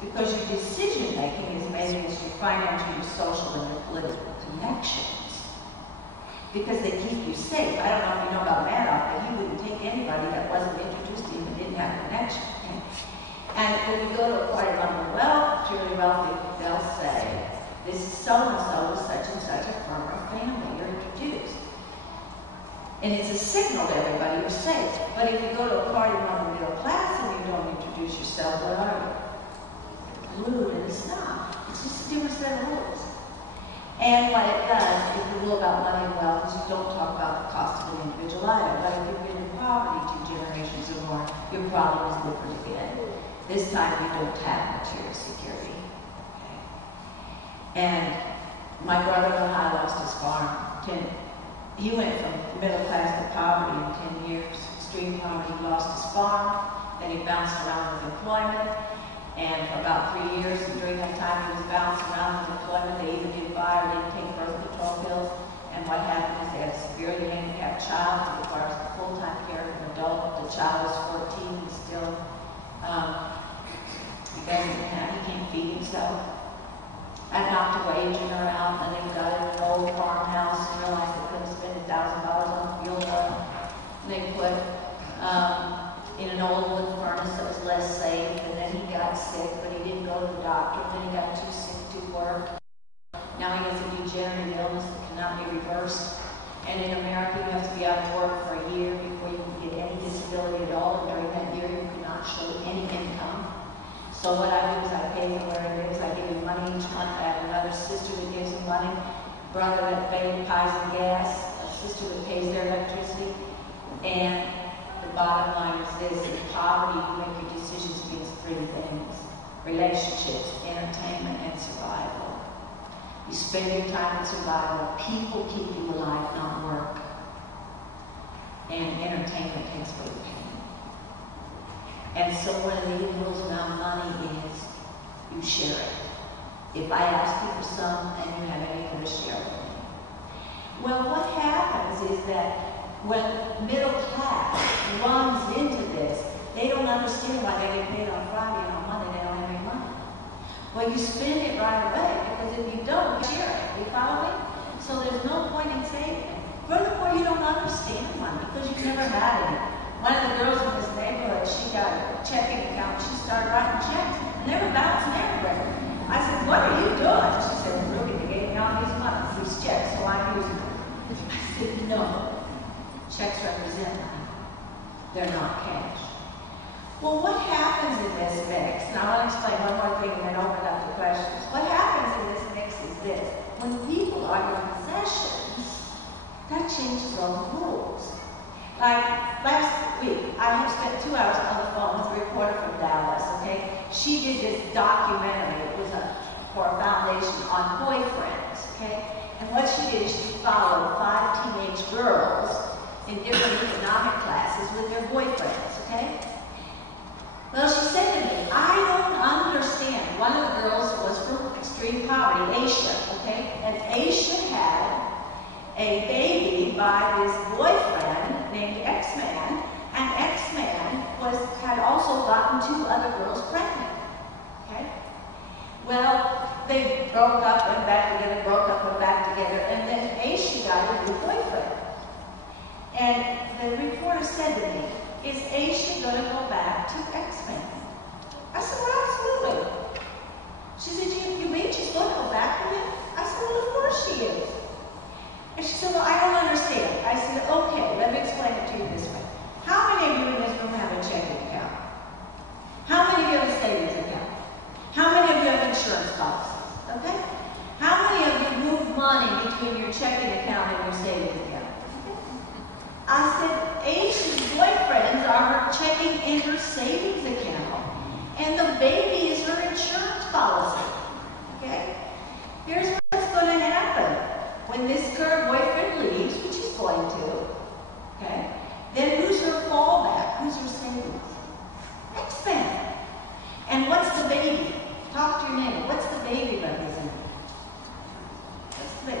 Because your decision-making is made against your financial, your social, and your political connections. Because they keep you safe. I don't know if you know about Madoff, but he wouldn't take anybody that wasn't introduced to him and didn't have a connection. Okay? And when you go to a party among the truly wealthy, they'll say, this is so-and-so with such and such a firm or family. You're introduced. And it's a signal to everybody you're safe. But if you go to a party among the middle class and you don't introduce yourself, what are you? Rude, and it's not. It's just a different set of rules. And what it does is the rule about money and wealth is you don't talk about the cost of an individual item. But if you've been in poverty 2 generations or more, your problem is different again. This time you don't have material security. Okay? And my brother-in-law lost his farm. He went from middle class to poverty in 10 years. Extreme poverty, he lost his farm. Then he bounced around with employment. And for about 3 years, and during that time he was bouncing around with employment. They either didn't buy or didn't take birth control pills. And what happened is they had a severely handicapped child who requires full-time care of an adult. The child is 14 and still he can't feed himself. I knocked a wager out, and they got in an old farmhouse and realized they couldn't spend $1,000 on fuel oil. And they put in an old wood furnace that was less safe, and then he got sick, but he didn't go to the doctor. Then he got too sick to work. Now he has a degenerative illness that cannot be reversed. And in America, you have to be out of work for a year before you can get any disability at all. And during that year, you cannot show any income. So what I do is I pay for where he lives. I give him money each month. I have another sister that gives him money, brother that pays the gas, a sister that pays their electricity. And the bottom line is this: in poverty, you make your decisions against 3 things: relationships, entertainment, and survival. You spend your time in survival. People keep you alive, not work. And entertainment takes away the pain. And so one of the rules about money is you share it. If I ask you for some and you have anything to share with me. Well, what happens is that when middle class runs into this, they don't understand why they get paid on Friday and on Monday they don't have any money. Well, you spend it right away, because if you don't, you share it. You follow me? So there's no point in saving it. Furthermore, you don't understand money because you've never had any. One of the girls in this neighborhood, she got a checking account. She started writing checks, and they were bouncing everywhere. I said, "What are you doing?" She said, "Look, they gave me all these money, these checks, so I'm using them." I said, "No, checks represent money. They're not cash." Well, what happens in this mix? And I want to explain one more thing and then open up to questions. What happens in this mix is this: when people are your possessions, that changes all the rules. Like last week, I have spent 2 hours on the phone with a reporter from Dallas, okay? She did this documentary. It was for a foundation on boyfriends, okay? And what she did is she followed 5 teenage girls in different economic classes with their boyfriends, okay? Well, she said to me, "I don't understand." One of the girls was from extreme poverty, Aisha, okay? And Aisha had a baby by this boyfriend named X-Man, and X-Man had also gotten 2 other girls pregnant. Okay? Well, they broke up, went back together, broke up, went back together, and then Aisha got a new boyfriend. And the reporter said to me, "Is Aisha going to go back to X-Man?" I said, "Well, absolutely." She said, "You mean she's going to go back to him?" I said, "Well, of course she is." And she said, "Well, I don't understand." I said, "Okay, let me explain it to you this way. How many of you in this room have a checking account? How many of you have a savings account? How many of you have insurance policies? Okay? How many of you move money between your checking account and your savings account?" Okay? I said, "Asia's boyfriends are her checking in her savings account, and the baby is her insurance policy." Okay? Here's what's going to happen. When this current boyfriend leaves, which he's going to, okay, then who's her fallback? Who's her savings? X-Man. And what's the baby? Talk to your neighbor. What's the baby represent?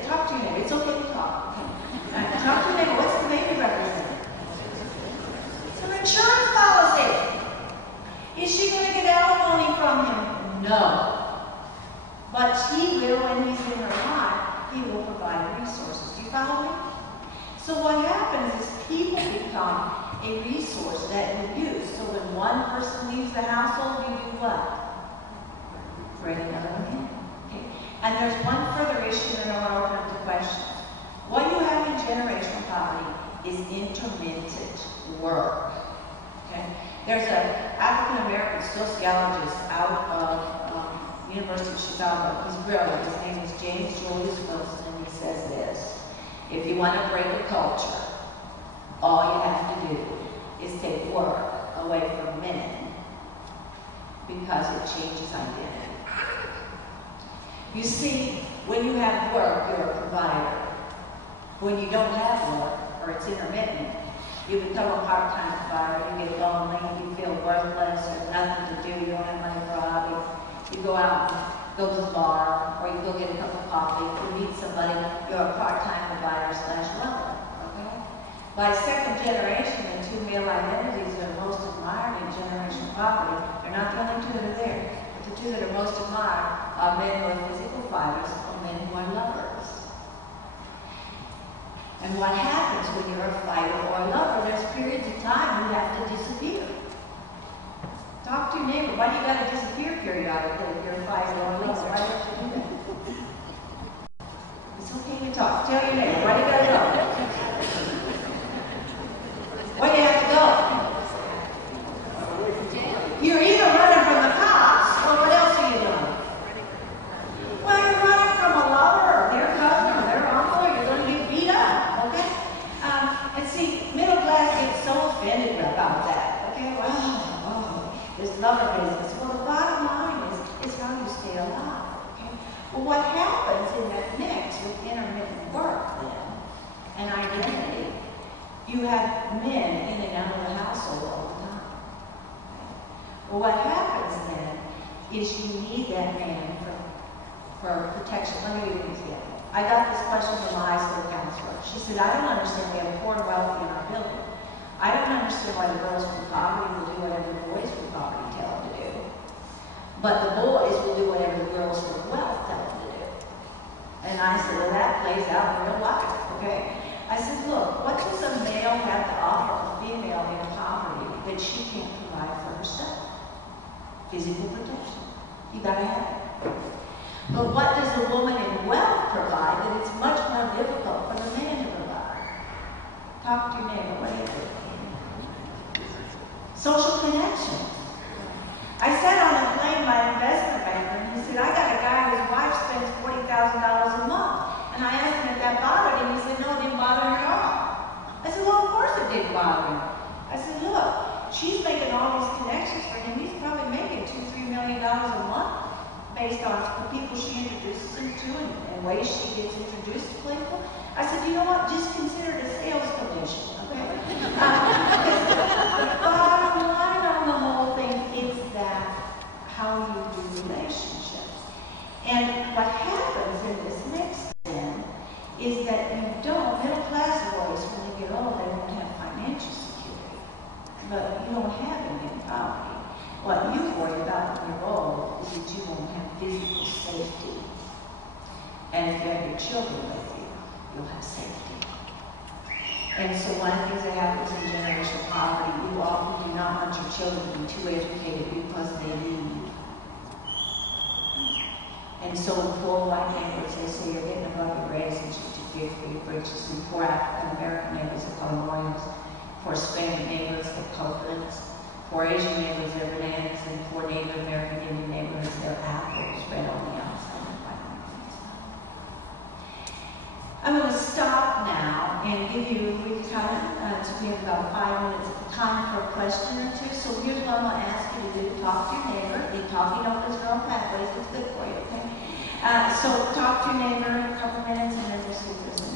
Talk to your neighbor. It's okay to talk. Okay. Talk to your neighbor. What's the baby represent? It's her insurance policy. Is she going to get alimony from him? No. But He will, when He's in her life, He will provide resources. Do you follow me? So what happens is people become a resource that you use. So when one person leaves the household, you do what? Bring another one in. Okay. And there's one further issue, and I want to open up the questions. What you have in generational poverty is intermittent work. Okay. There's an African-American sociologist out of University of Chicago. He's brilliant. His name is James Julius Wilson, and he says this: if you want to break a culture, all you have to do is take work away from men, because it changes identity. You see, when you have work, you're a provider. When you don't have work, or it's intermittent, you become a part-time provider. You get lonely, you feel worthless, there's nothing to do, you don't have money for a hobby. You go out and go to the bar, or you go get a cup of coffee, you meet somebody, you're a part-time provider / lover. Okay? By second generation, the two male identities that are most admired in generational poverty, they're not the only two that are there, but the two that are most admired are men who are physical fighters or men who are lovers. And what happens when you're a fighter or a lover, there's periods of time you have to disappear. Talk to your neighbor. Why do you got to disappear periodically if you're a fighter or a lover? Why don't you do that? It's okay to talk. Tell your neighbor. Why do you got to go? Why do you have to go? You're either running from the cops, or what else are you doing? Well, you're running from a lover, or their cousin, or their uncle, or you're going to get beat up, okay? And see, middle class gets so offended about that, okay? Well, this lover business. Well, the bottom line is how you stay alive, okay? Well, what happens in that mix with intermittent work, then, and identity, you have men in and out of the household all the time. Well, what happens then is you need that man for protection. Let me give you an example. I got this question from a high school counselor. She said, I don't understand. We have poor and wealthy in our building. I don't understand why the girls from poverty will do whatever the boys from poverty tell them to do. But the boys will do whatever the girls from wealth tell them to do. And I said, well, that plays out in real life, okay? I said, look, what does a male have to offer a female in poverty that she can't provide for herself? Physical protection. You gotta have it. But what does a woman in wealth provide that it's much more difficult for the man to provide? Talk to your neighbor. What do you think? Social connection. I sat on a plane by an investment banker, and he said, I got a guy whose wife spends $40,000 a month. And I asked him if that bothered him. He said, no, it didn't bother him at all. I said, well, of course it didn't bother him. I said, look, she's making all these connections for him. He's probably making $2-3 million a month based on the people she introduces him to and ways she gets introduced to people. I said, you know what? Just consider it a sales commission, okay? The bottom line on the whole thing is that how you do relationships. And what happens in this mix then is that you don't, middle class boys, when they get old, they won't have financial security. But you don't have any in poverty. What you worry about when you're old is that you won't have physical safety. And if you have your children with you, you'll have safety. And so one of the things that happens in generational poverty, you often do not want your children to be too educated because they leave. And so poor white neighbors, they say you're getting above your race and you should fear for your britches. And poor African-American neighbors, they call them Royals. Poor Hispanic neighbors, they're Copelands. For Asian neighbors, they're bananas, and for Native American Indian neighbors, they're apples, red on the outside and white on the inside. I'm going to stop now and give you a brief time. So we have about 5 minutes of time for a question or two. So here's what I'm going to ask you to do. Talk to your neighbor. Talking opens neural pathways. It's good for you, okay? So talk to your neighbor in a couple minutes, and then we'll see if there's